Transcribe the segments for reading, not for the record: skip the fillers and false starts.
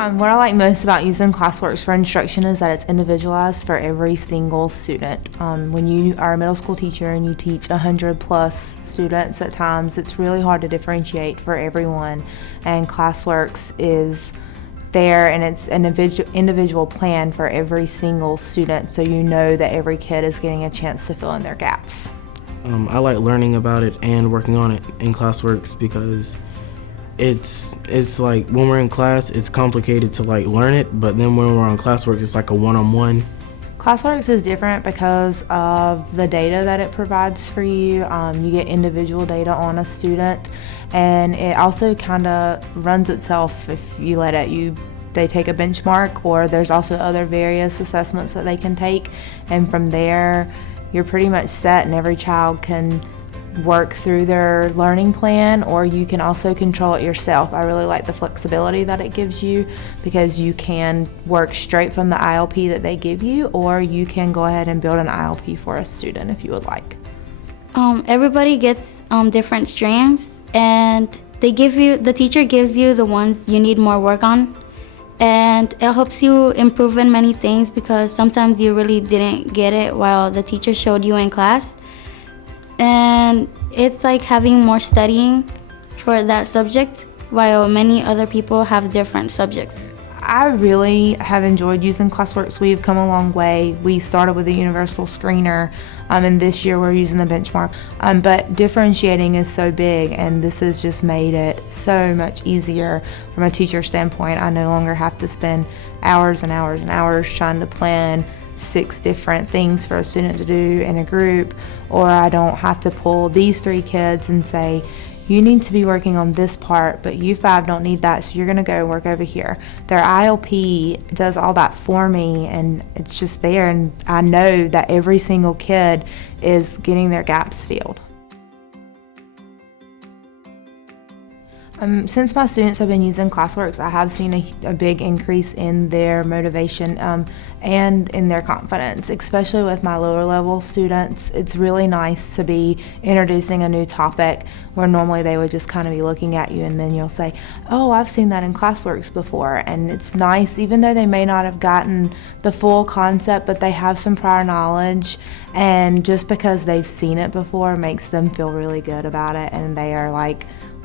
What I like most about using ClassWorks for instruction is that it's individualized for every single student. When you are a middle school teacher and you teach 100+ students at times, it's really hard to differentiate for everyone, and ClassWorks is there and it's an individual plan for every single student, so you know that every kid is getting a chance to fill in their gaps. I like learning about it and working on it in ClassWorks because it's like when we're in class, it's complicated to like learn it, but then when we're on ClassWorks, it's like a one-on-one. ClassWorks is different because of the data that it provides for you. You get individual data on a student, and it also kind of runs itself if you let it. They take a benchmark, or there's also other various assessments that they can take, and from there, you're pretty much set, and every child can work through their learning plan, or you can also control it yourself. I really like the flexibility that it gives you because you can work straight from the ILP that they give you, or you can go ahead and build an ILP for a student if you would like. Everybody gets different strengths, and the teacher gives you the ones you need more work on, and it helps you improve in many things because sometimes you really didn't get it while the teacher showed you in class. And it's like having more studying for that subject, while many other people have different subjects. I really have enjoyed using ClassWorks. We've come a long way. We started with a universal screener, and this year we're using the benchmark. But differentiating is so big, and this has just made it so much easier from a teacher standpoint. I no longer have to spend hours and hours and hours trying to plan 6 different things for a student to do in a group, or I don't have to pull these 3 kids and say, you need to be working on this part, but you 5 don't need that, so you're gonna go work over here. Their ILP does all that for me, and it's just there, and I know that every single kid is getting their gaps filled. Since my students have been using ClassWorks, I have seen a big increase in their motivation and in their confidence, especially with my lower level students. It's really nice to be introducing a new topic where normally they would just kind of be looking at you, and then you'll say, oh, I've seen that in ClassWorks before. And it's nice, even though they may not have gotten the full concept, but they have some prior knowledge, and just because they've seen it before makes them feel really good about it, and they are like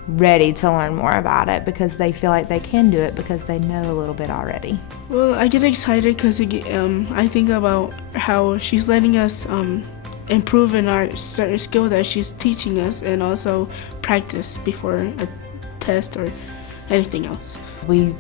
ready to learn more about it because they feel like they can do it because they know a little bit already. Well, I get excited because I think about how she's letting us improve in our certain skill that she's teaching us, and also practice before a test or anything else. We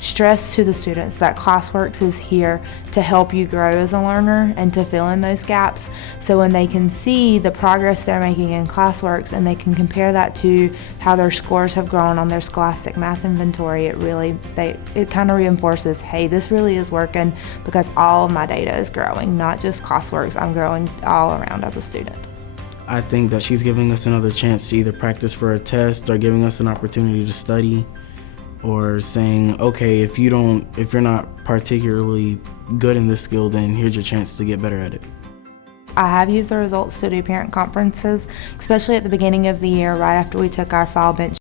stress to the students that ClassWorks is here to help you grow as a learner and to fill in those gaps. So when they can see the progress they're making in ClassWorks and they can compare that to how their scores have grown on their Scholastic Math Inventory, it kind of reinforces, hey, this really is working because all of my data is growing, not just ClassWorks. I'm growing all around as a student. I think that she's giving us another chance to either practice for a test or giving us an opportunity to study, or saying, okay, if you're not particularly good in this skill, then here's your chance to get better at it. I have used the results to do parent conferences, especially at the beginning of the year, right after we took our fall bench